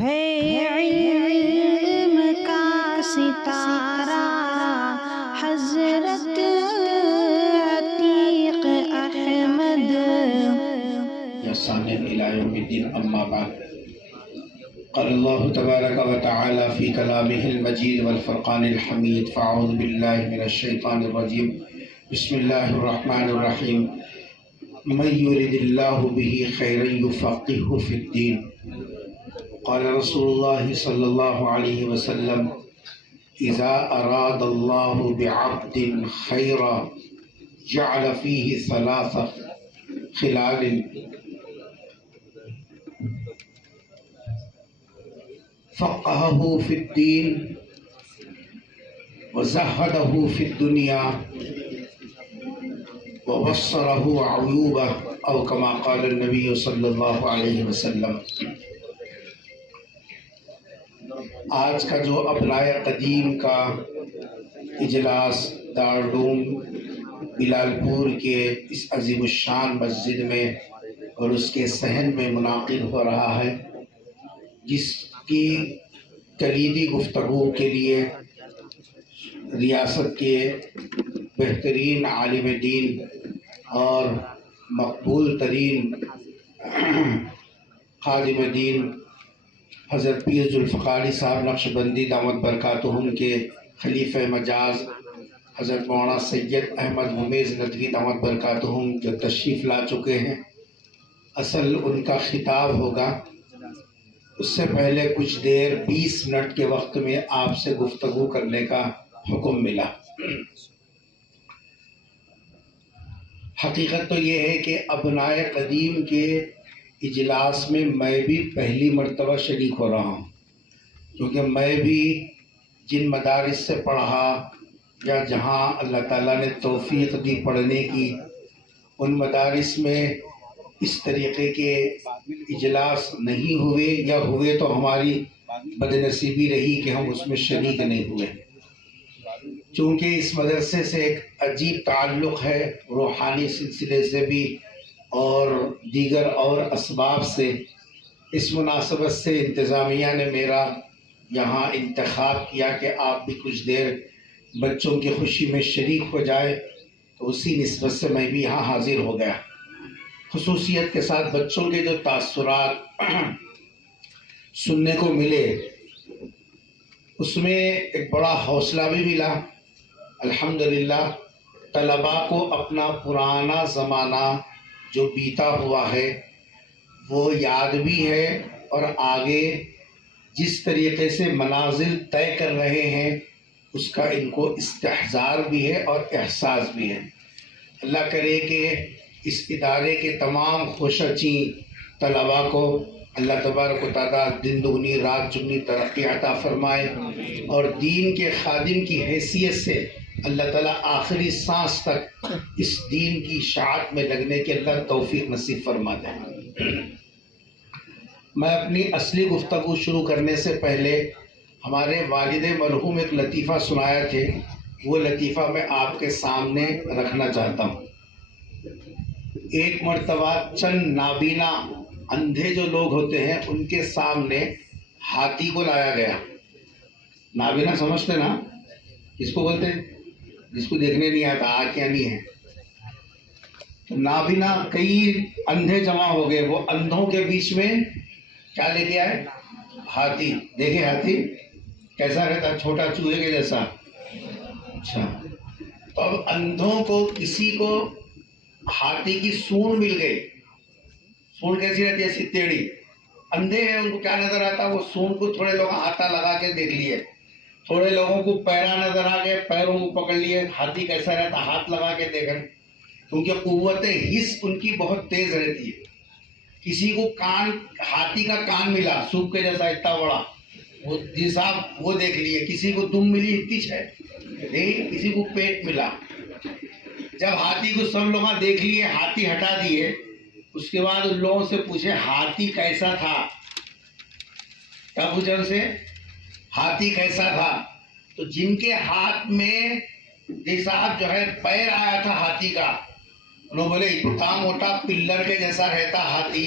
ہے علم کا ستارہ حضرت عتیق احمد یسانِ الہ یوم الدین اما بعد قال اللہ تبارک و تعالی فی کلامہ المجید والفرقان الحمید فاعوذ باللہ من الشیطان الرجیم بسم اللہ الرحمن الرحیم من یرد اللہ بہ خیرا یفقہہ فی الدین قال رسول اللہ صلی اللہ علیہ وسلم اذا اراد اللہ بعبد خیرا جعل فیہ ثلاث خلال فقہہ فی الدین وزہدہ فی الدنیا وبصرہ عیوبہ او کما قال النبی صلی اللہ علیہ وسلم۔ آج کا جو ابنائے قدیم کا اجلاس دارالعلوم بلال پور کے اس عظیم الشان مسجد میں اور اس کے صحن میں منعقد ہو رہا ہے، جس کی کلیدی گفتگو کے لیے ریاست کے بہترین عالم دین اور مقبول ترین خادم دین حضرت پیر ذوالفقار صاحب نقشبندی دامت برکاتہم کے خلیفہ مجاز حضرت مولانا سید احمد ممیز ندوی دامت برکاتہم جو تشریف لا چکے ہیں، اصل ان کا خطاب ہوگا۔ اس سے پہلے کچھ دیر 20 منٹ کے وقت میں آپ سے گفتگو کرنے کا حکم ملا۔ حقیقت تو یہ ہے کہ ابنائے قدیم کے اجلاس میں میں بھی پہلی مرتبہ شریک ہو رہا ہوں، کیونکہ میں بھی جن مدارس سے پڑھا یا جہاں اللہ تعالیٰ نے توفیق دی پڑھنے کی، ان مدارس میں اس طریقے کے اجلاس نہیں ہوئے، یا ہوئے تو ہماری بد نصیبی رہی کہ ہم اس میں شریک نہیں ہوئے۔ چونکہ اس مدرسے سے ایک عجیب تعلق ہے، روحانی سلسلے سے بھی اور دیگر اور اسباب سے، اس مناسبت سے انتظامیہ نے میرا یہاں انتخاب کیا کہ آپ بھی کچھ دیر بچوں کی خوشی میں شریک ہو جائے، تو اسی نسبت سے میں بھی یہاں حاضر ہو گیا۔ خصوصیت کے ساتھ بچوں کے جو تاثرات سننے کو ملے، اس میں ایک بڑا حوصلہ بھی ملا۔ الحمدللہ طلباء کو اپنا پرانا زمانہ جو بیتا ہوا ہے وہ یاد بھی ہے، اور آگے جس طریقے سے منازل طے کر رہے ہیں اس کا ان کو استحضار بھی ہے اور احساس بھی ہے۔ اللہ کرے کہ اس ادارے کے تمام خوشچین طلباء کو اللہ تبارک و تعالیٰ دن دگنی رات چگنی ترقی عطا فرمائے، اور دین کے خادم کی حیثیت سے اللہ تعالیٰ آخری سانس تک اس دین کی اشاعت میں لگنے کے اللہ توفیق نصیب فرما دے۔ میں اپنی اصلی گفتگو شروع کرنے سے پہلے ہمارے والد مرحوم ایک لطیفہ سنایا تھے، وہ لطیفہ میں آپ کے سامنے رکھنا چاہتا ہوں۔ ایک مرتبہ چند نابینا اندھے جو لوگ ہوتے ہیں ان کے سامنے ہاتھی کو لایا گیا۔ نابینا سمجھتے نا کس کو بولتے ہیں؟ جس کو دیکھنے نہیں آتا، آنکھیں نہیں ہیں۔ تو نابینا کئی اندھے جمع ہو گئے، وہ اندھوں کے بیچ میں کیا لے کے آئے؟ ہاتھی۔ دیکھیں ہاتھی کیسا رہتا، چھوٹا چوہے کے جیسا۔ اچھا، تو اب اندھوں کو کسی کو ہاتھی کی سونڈ مل گئی۔ سونڈ کیسی رہتی ہے؟ ایسی ٹیڑھی۔ اندھے ہیں، ان کو کیا نظر آتا؟ وہ سونڈ کو تھوڑے لوگ ہاتھا لگا کے دیکھ لیے، تھوڑے لوگوں کو پیرا نظر آ گئے، پیروں کو پکڑ لیے، ہاتھی کیسا رہتا ہاتھ لگا کے دیکھیں، کیونکہ قوت حس ان کی بہت تیز رہتی ہے۔ کسی کو کان، ہاتھی کا کان ملا سوپ کے جیسا اتنا بڑا، وہ جی صاحب وہ دیکھ لیے۔ کسی کو دم ملی اتنی ہے نہیں، کسی کو پیٹ ملا۔ جب ہاتھی کو سب لوگ دیکھ لیے، ہاتھی ہٹا دیے، اس کے بعد ان لوگوں سے پوچھے ہاتھی کیسا تھا؟ کیا پوچھا ان سے؟ ہاتھی کیسا تھا؟ تو جن کے ہاتھ میں جی صاحب جو ہے پیر آیا تھا ہاتھی کا، انہوں بولے اتنا موٹا پلر کے جیسا رہتا ہاتھی،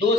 2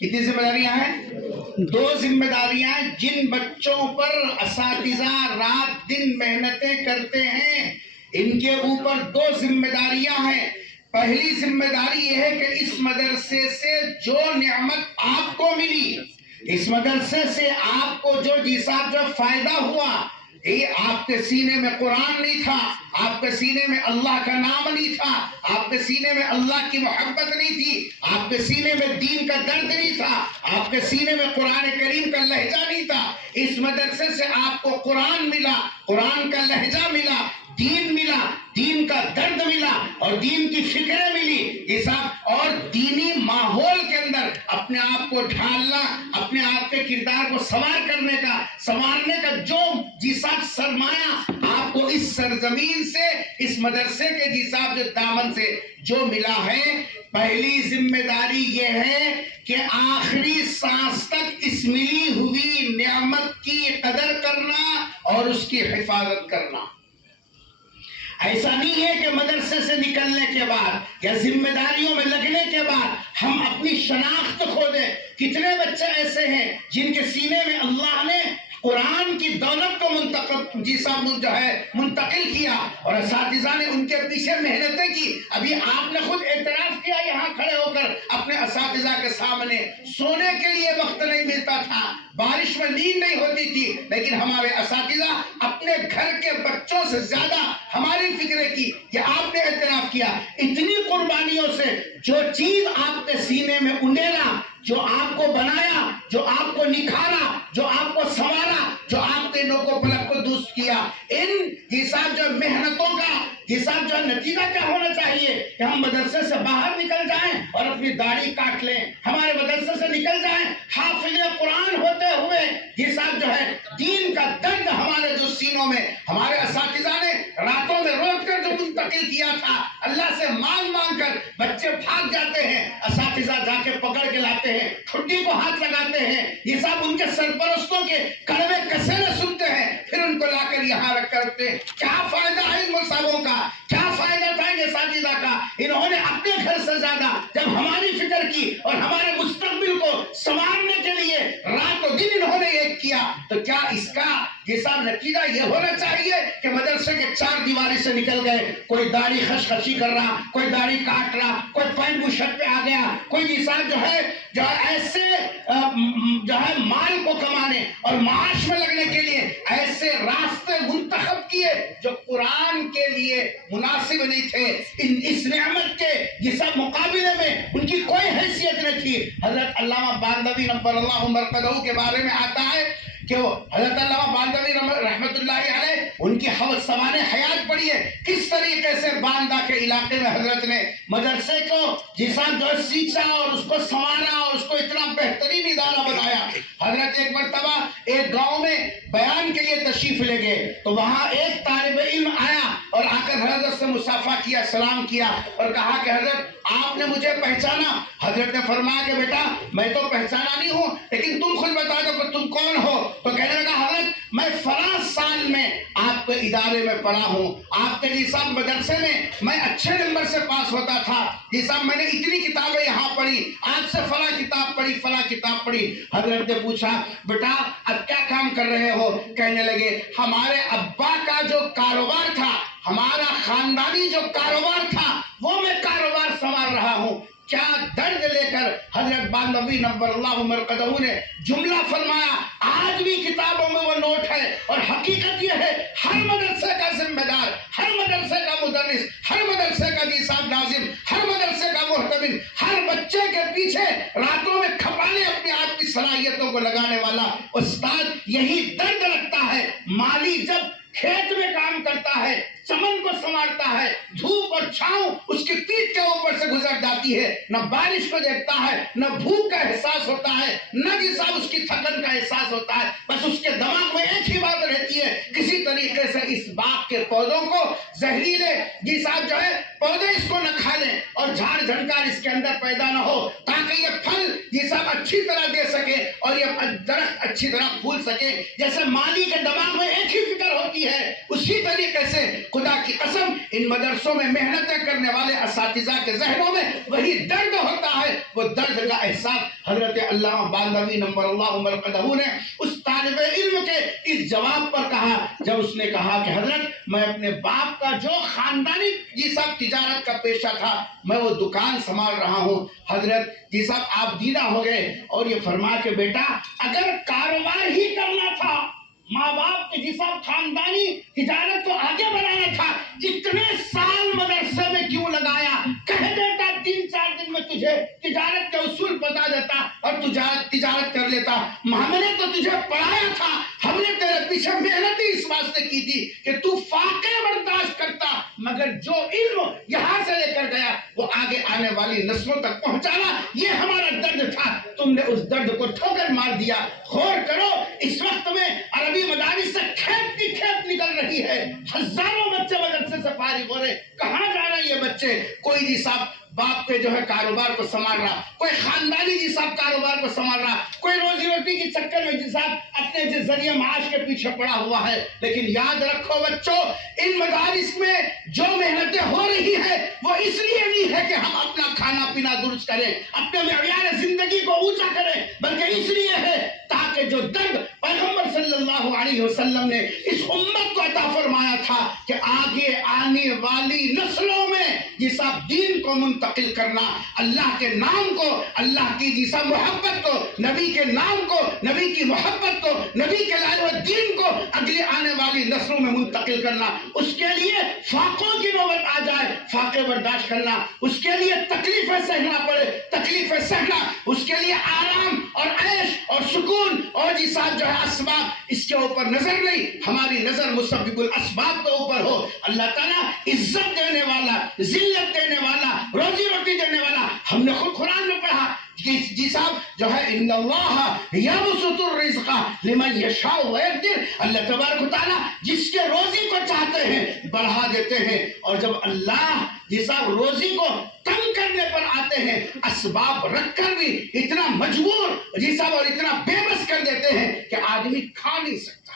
کتنی ذمہ داریاں ہیں؟ 2 ذمہ داریاں ہیں جن بچوں پر اساتذہ رات دن محنتیں کرتے ہیں، ان کے اوپر 2 ذمہ داریاں ہیں۔ پہلی ذمہ داری یہ ہے کہ اس مدرسے سے جو نعمت آپ کو ملی، اس مدرسے سے آپ کو جو فائدہ ہوا، یہ آپ کے سینے میں قرآن نہیں تھا، آپ کے سینے میں اللہ کا نام نہیں تھا، آپ کے سینے میں اللہ کی محبت نہیں تھی، آپ کے سینے میں دین کا درد نہیں تھا، آپ کے سینے میں قرآن کریم کا لہجہ نہیں تھا۔ اس مدرسے سے آپ کو قرآن ملا، قرآن کا لہجہ ملا، دین ملا، دین کا درد ملا اور دین کی فکریں ملی۔ اور دینی ماحول کے اندر اپنے آپ کو ڈھالنا، اپنے آپ کے کردار کو سنوارنے کا جو سرمایہ آپ کو اس سرزمین سے، اس مدرسے کے دامن سے جو ملا ہے، پہلی ذمہ داری یہ ہے کہ آخری سانس تک اس ملی ہوئی نعمت کی قدر کرنا اور اس کی حفاظت کرنا۔ ایسا نہیں ہے کہ مدرسے سے نکلنے کے بعد یا ذمہ داریوں میں لگنے کے بعد ہم اپنی شناخت کھو دیں۔ کتنے بچے ایسے ہیں جن کے سینے میں اللہ نے قرآن کی دولت کو منتقل کیا اور اساتذہ نے ان کے پیچھے محنتیں کی۔ ابھی آپ نے خود اعتراف کیا یہاں کھڑے ہو کر اپنے اساتذہ کے سامنے، سونے کے لیے وقت نہیں ملتا تھا، بارش میں نیند نہیں ہوتی تھی، لیکن ہمارے اساتذہ اپنے گھر کے بچوں سے زیادہ ہماری فکر کی کہ آپ نے اعتراف کیا۔ اتنی قربانیوں سے جو چیز آپ کے سینے میں انڈیلا، جو آپ کو بنایا، جو آپ کو نکھارا، جو آپ کو سنوارا، جو آپ کے نوکو پلک کو درست کیا، ان جو محنتوں کا جو نتیجہ کیا ہونا چاہیے کہ ہم مدرسے سے باہر نکل جائیں اور اپنی داڑھی کاٹ لیں، ہمارے مدرسے سے نکل جائیں حافظ قرآن ہوتے ہوئے دین کا درد ہمارے جو سینوں میں ہمارے اساتذہ نے راتوں میں روک کر جو منتقل کیا تھا، اللہ سے مانگ مانگ کر بچے بھاگ جاتے ہیں، اساتذہ جا کے پکڑ کے لاتے ہیں، ٹھڈی کو ہاتھ لگاتے ہیں، یہ سب ان کے سرپرستوں کے کڑوے کسیلے سنتے ہیں، پھر ان کو لا کر یہاں رکھ کر رکھتے ہیں۔ کیا فائدہ ہے ان مصابوں کا؟ کیا فائدہ تھا ان اساتذہ کا؟ انہوں نے اپنے گھر سے زیادہ جب ہماری فکر کی اور ہمارے مستقبل کو سنوارنے کے لیے رات و دن انہوں نے ایک کیا، تو کیا اس کا نتیجہ یہ ہونا چاہیے کہ مدرسے کے 4 دیواری سے نکل گئے، کوئی داڑھی خشخشی کر رہا، کوئی داڑھی کاٹ رہا، کوئی پینٹ بشرٹ پہ آ گیا، کوئی جو ایسے مال کو کمانے اور معاش میں لگنے کے لیے ایسے راستے منتخب کیے جو قرآن کے لیے مناسب نہیں تھے، اس نعمت کے مقابلے میں ان کی کوئی حیثیت نہیں تھی۔ حضرت علامہ باندھوی نبر اللہ مرقدہ کے بارے میں آتا ہے کہ وہ حضرت علامہ باندھوی رحمت اللہ علیہ ان کی سوانح حیات پڑھی ہے، کس طریقے سے باندہ کے علاقے میں حضرت نے مدرسے کو سیکھا اور اس کو سنوارا اور اس کو اتنا بہترین ادارہ بنایا۔ حضرت ایک مرتبہ ایک گاؤں میں بیان کے لیے تشریف لے گئے تو وہاں ایک طالب علم آیا اور آ کر حضرت سے مصافحہ کیا، سلام کیا اور کہا کہ حضرت آپ نے مجھے پہچانا؟ حضرت نے فرمایا کہ بیٹا میں تو پہچانا نہیں ہوں، لیکن تم خود بتا دو کہ تم کون ہو؟ تو کہنے لگا حضرت میں فلاں سال میں آپ کے ادارے میں پڑھا ہوں، آپ کے مدرسے میں میں اچھے نمبر سے پاس ہوتا تھا، میں نے اتنی کتابیں یہاں پڑھی، آپ سے فلاں کتاب پڑھی، فلاں کتاب پڑھی۔ حضرت نے پوچھا بیٹا اب کیا کام کر رہے ہو؟ کہنے لگے ہمارے ابا کا جو کاروبار تھا، ہمارا خاندانی جو کاروبار تھا، وہ میں کاروبار سنوار رہا ہوں۔ کیا درد لے کر حضرت باندھوی نبر اللہ مرقدہ نے جملہ فرمایا، آج بھی کتابوں میں وہ نوٹ ہے اور حقیقت یہ ہے ہر مدرسے کا ذمہ دار، ہر مدرسے کا مدرس، ہر مدرسے کا ناظم، ہر مدرسے کا محتمل، ہر بچے کے پیچھے راتوں میں کھپانے اپنے آپ کی صلاحیتوں کو لگانے والا استاد یہی درد رکھتا ہے۔ مالی جب کھیت میں کام کرتا ہے، چمن کو سنوارتا ہے، دھوپ اور چھاؤں اس کی پیٹھ کے اوپر سے گزر جاتی ہے، نہ بارش کو دیکھتا ہے، نہ بھوک کا احساس ہوتا ہے، نہ اس کی تھکن کا احساس ہوتا ہے، بس اس کے دماغ میں ایک ہی بات رہتی ہے، کسی طریقے سے اس باغ کے پودوں کو زہریلے پودے اس کو نہ کھا لیں اور جھاڑ جھنکار اس کے اندر پیدا نہ ہو، تاکہ یہ پھل یہ سب اچھی طرح دے سکے اور یہ درخت اچھی طرح پھول سکے۔ جیسے مالی کے دماغ میں ایک ہی فکر ہوتی ہے، اسی طریقے سے خدا کی قسم ان مدرسوں میں محنتیں کرنے والے اساتذہ کے ذہنوں میں وہی درد ہوتا ہے۔ وہ درد کا احساس حضرت علامہ باندھوی نمبر اللہ مرقدہ نے اس طالب علم کے اس جواب پر کہا، جب اس نے کہا کہ حضرت میں اپنے باپ کا جو خاندانی یہ سب تجارت کا پیشہ تھا میں وہ دکان سنبھال رہا ہوں۔ حضرت یہ سب آپ دیدہ ہو گئے اور یہ فرما کہ بیٹا اگر کاروبار ہی کرنا تھا، ماں باپ کے جس خاندانی تجارت کو آگے بڑھانا تھا، اتنے سال مدرسے میں کیوں لگایا؟ کہہ دیتا 3-4 دن میں تجھے تجارت کے اصول بتا دیتا اور تجارت کر لیتا۔ ہم نے تو تجھے پڑھایا تھا، ہم نے تیرے پیچھے محنت ہی اس واسطے کی تھی کہ تو فاقے برداشت کرتا، مگر جو علم یہاں سے لے کر گیا وہ آگے آنے والی نسلوں تک پہنچانا، یہ ہمارا درد تھا۔ تم نے اس درد کو ٹھوکر مار دیا۔ غور کرو، اس وقت میں عربی مدارس سے کھیت کی کھیت نکل رہی ہے، ہزاروں بچے مدرسے سے فارغ ہو رہے۔ کہاں جا رہے ہیں یہ بچے؟ کوئی جی صاحب باپ کے جو ہے کاروبار کو سنبھال رہا، کوئی خاندانی جی صاحب کاروبار کو سنبھال رہا، کوئی روزی روٹی کے چکر میں جی صاحب اپنے ذریعے معاش کے پیچھے پڑا ہوا ہے۔ لیکن یاد رکھو بچوں، ان مدارس میں جو محنتیں ہو رہی ہیں وہ اس لیے نہیں ہے کہ ہم اپنا کھانا پینا درست کریں، اپنے معیار زندگی کو اونچا کریں، بلکہ اس لیے ہے تاکہ جو درد پیغمبر صلی اللہ علیہ وسلم نے اس امت کو عطا فرمایا تھا کہ آگے آنے والی نسلوں میں یہ سب دین کو منتقل کرنا، اللہ کے نام کو، اللہ کی جیسا محبت کو، نبی کے نام کو، نبی کی محبت کو، نبی کے لائے ہوئے دین کو اگلی آنے والی نسلوں میں منتقل کرنا۔ اس کے لیے فاقوں کی نوبت آ جائے، فاقے برداشت کرنا، اس کے لیے تکلیفیں سہنا پڑے، تکلیفیں سہنا، اس کے لیے آرام اور عیش اور سکون اور جی صاحب جو ہے اسباب، اس کے اوپر نظر نہیں، ہماری نظر مسبب الاسباب کے اوپر ہو۔ اللہ تعالیٰ عزت دینے والا، ذلت دینے والا، روزی روٹی دینے والا، ہم نے خود قرآن میں پڑھا جی صاحب جو ہے ان اللہ یبسط الرزق لمن یشاء ویقدر، اللہ تبارک و تعالیٰ جس کے روزی کو چاہتے ہیں بڑھا دیتے ہیں، اور جب اللہ جی صاحب روزی کو تنگ کرنے پر آتے ہیں اسباب رکھ کر بھی اتنا مجبور جی صاحب اور اتنا بے بس کر دیتے ہیں کہ آدمی کھا نہیں سکتا۔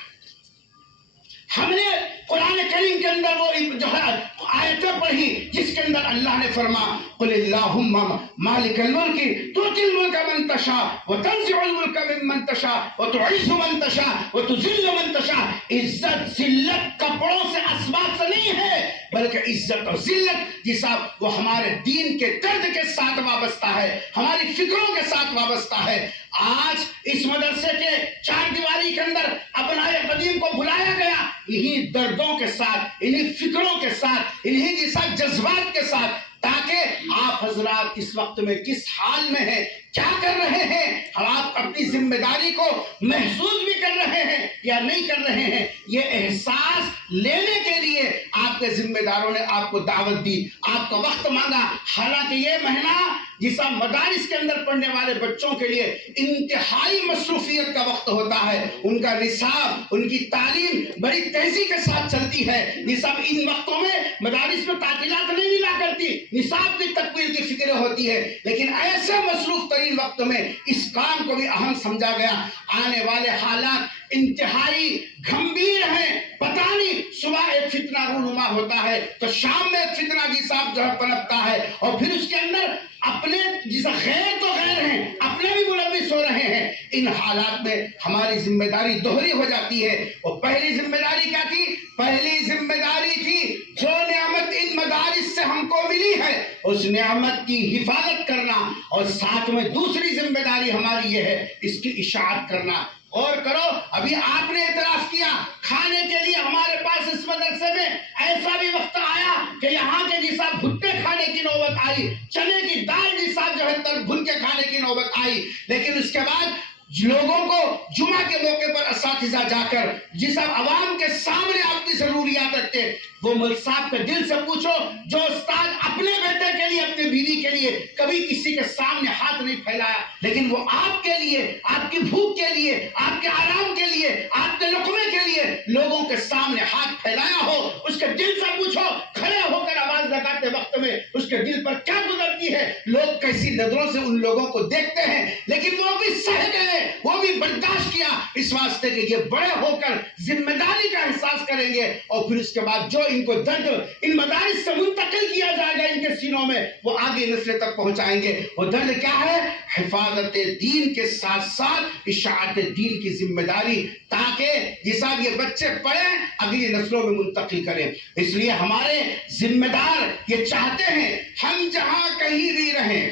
ہم نے قرآن کریم کے اندر وہ جو ہے آیتیں پڑھی جس کے اندر اللہ نے فرما قل اللہم مالک الملک تؤتی الملک من تشاء وتنزع الملک ممن تشاء وتعز من تشاء وتذل من تشاء۔ عزت ذلت کپڑوں سے اسباب سے نہیں ہے، بلکہ عزت اور ذلت جی صاحب وہ ہمارے دین کے درد کے ساتھ وابستہ ہے، ہماری فکروں کے ساتھ وابستہ ہے۔ آج اس مدرسے کے چار دیواری کے اندر ابنائے قدیم کو بلایا گیا انہی دردوں کے ساتھ، انہی فکروں کے ساتھ، انہی جی صاحب جذبات کے ساتھ، تاکہ آپ حضرات اس وقت میں کس حال میں ہیں، کیا کر رہے ہیں، آپ اپنی ذمہ داری کو محسوس بھی کر رہے ہیں یا نہیں کر رہے ہیں، یہ احساس لینے کے لیے آپ کے ذمہ داروں نے آپ کو دعوت دی، آپ کا وقت مانگا۔ حالانکہ یہ مہینہ جس مدارس کے اندر پڑھنے والے بچوں کے لیے انتہائی مصروفیت کا وقت ہوتا ہے، ان کا نصاب، ان کی تعلیم بڑی تیزی کے ساتھ چلتی ہے۔ نصاب ان وقتوں میں مدارس میں تعطیلات نہیں ملا کرتی، نصاب کی تکمیل کی فکر ہوتی ہے، لیکن ایسے مصروف ترین وقت میں اس کام کو بھی اہم سمجھا گیا۔ آنے والے حالات انتہائی گھمبیر ہیں، پتہ نہیں صبح ایک فتنہ رونما ہوتا ہے تو شام میں ایک فتنہ جی صاحب جو ہے پنپتا ہے، اور پھر اس کے اندر اپنے جیسا غیر تو غیر ہیں، اپنے بھی ملوث ہو رہے ہیں۔ ان حالات میں ہماری ذمہ داری دوہری ہو جاتی ہے۔ اور پہلی ذمہ داری کیا تھی؟ پہلی ذمہ داری تھی جو نعمت ان مدارس سے ہم کو ملی ہے اس نعمت کی حفاظت کرنا، اور ساتھ میں دوسری ذمہ داری ہماری یہ ہے اس کی اشاعت کرنا۔ اور کرو، ابھی آپ نے اعتراف کیا کھانے کے لیے ہمارے پاس اس مدرسے میں ایسا بھی وقت آیا کہ یہاں کے جی صاحب بھٹے کھانے کی نوبت آئی، چنے کی دال جی صاحب جو ہے بھن کے کھانے کی نوبت آئی، لیکن اس کے بعد لوگوں کو جمعہ کے موقع پر اساتذہ جا کر جس عوام کے سامنے اپنی ضروریات رکھتے، وہ ملک صاحب کے دل سے پوچھو جو استاد اپنے بیٹے کے لیے، اپنی بیوی کے لیے کبھی کسی کے سامنے ہاتھ نہیں پھیلایا، لیکن وہ آپ کے لیے، آپ کی بھوک کے لیے، آپ کے آرام کے لیے، آپ کے لقمے کے لیے لوگوں کے سامنے ہاتھ پھیلایا ہو، اس کے دل سے پوچھو، کھڑے ہو کر آواز لگاتے وقت میں میں اس کے دل پر کیا گزرتی ہے، لوگ کیسی نظروں سے ان لوگوں کو دیکھتے ہیں، لیکن وہ بھی سہ گئے، وہ بھی برداشت کیا، اس واسطے کہ یہ بڑے ہو کر ذمہ داری کا احساس کریں گے، اور پھر اس کے بعد جو ان کو درد ان مدارس سے منتقل کیا جائے گا ان کے سینوں میں، وہ آگے نسل تک پہنچائیں گے۔ وہ درد کیا ہے؟ حفاظت دین کے ساتھ ساتھ اشاعت دین کی ذمہ داری، تاکہ یہ صاحب یہ بچے پڑھیں، اگلی نسلوں میں منتقل کریں۔ اس لیے ہمارے ذمہ دار یہ چاہتے ہیں ہم جہاں کہیں بھی رہیں،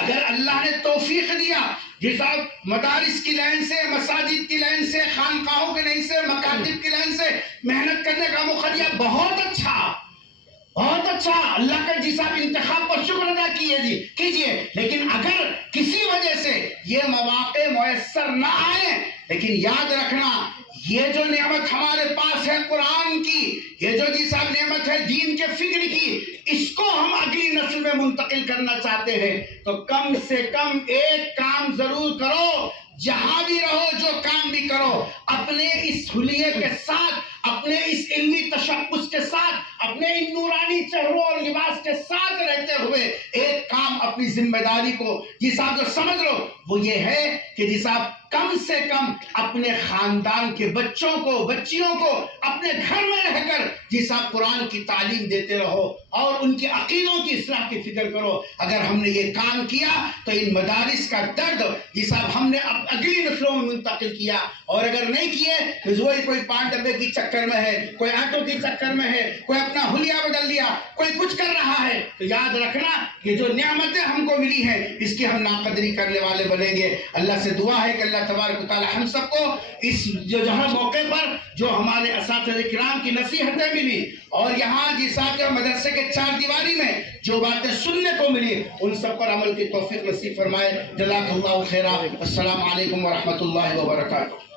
اگر اللہ نے توفیق دیا، جی صاحب مدارس کی لائن سے، مساجد کی لائن سے، خانقاہوں کی لائن سے، مکاتب کی لائن سے محنت کرنے کا موقع دیا، بہت اچھا، بہت اچھا، اللہ کا جی صاحب انتخاب پر شکر ادا کیجئے، لیکن اگر کسی وجہ سے یہ مواقع میسر نہ آئے، لیکن یاد رکھنا یہ جو نعمت ہمارے پاس ہے قرآن کی، یہ جو جی صاحب نعمت ہے دین کے فکر کی، اس کو ہم اگلی نسل میں منتقل کرنا چاہتے ہیں تو کم سے کم ایک کام ضرور کرو، جہاں بھی رہو جو کام بھی کرو، اپنے اس حلیے کے ساتھ، اپنے اس علمی تشخص کے ساتھ، اپنے ان نورانی چہروں اور لباس کے ساتھ رہتے ہوئے ایک کام اپنی ذمہ داری کو جی صاحب جو سمجھ لو، وہ یہ ہے کہ جی صاحب کم سے کم اپنے خاندان کے بچوں کو، بچیوں کو اپنے گھر میں رہ کر جی صاحب قرآن کی تعلیم دیتے رہو اور ان کے عقیدوں کی اصلاح کی فکر کرو۔ اگر ہم نے یہ کام کیا تو ان مدارس کا درد جی صاحب ہم نے اگلی نسلوں میں منتقل کیا، اور اگر نہیں کیے تو وہی کوئی پان ڈبے کی چکر میں ہے، کوئی آٹو کی چکر میں ہے، کوئی اپنا حلیہ بدل لیا، کوئی کچھ کر رہا ہے، تو یاد رکھنا کہ جو نعمتیں ہم کو ملی ہیں اس کی ہم ناقدری کرنے والے بنیں گے۔ اللہ سے دعا ہے کہ اللہ تبارک و تعالی ہم سب کو اس جو جہاں موقع پر جو ہمارے اساتذہ کرام کی نصیحتیں ملی، اور یہاں جی صاحب جو مدرسے کے چار دیواری میں جو باتیں سننے کو ملی، ان سب پر عمل کی توفیق نصیب فرمائے۔ جزاک اللہ خیرا۔ السلام علیکم ورحمۃ اللہ وبرکاتہ۔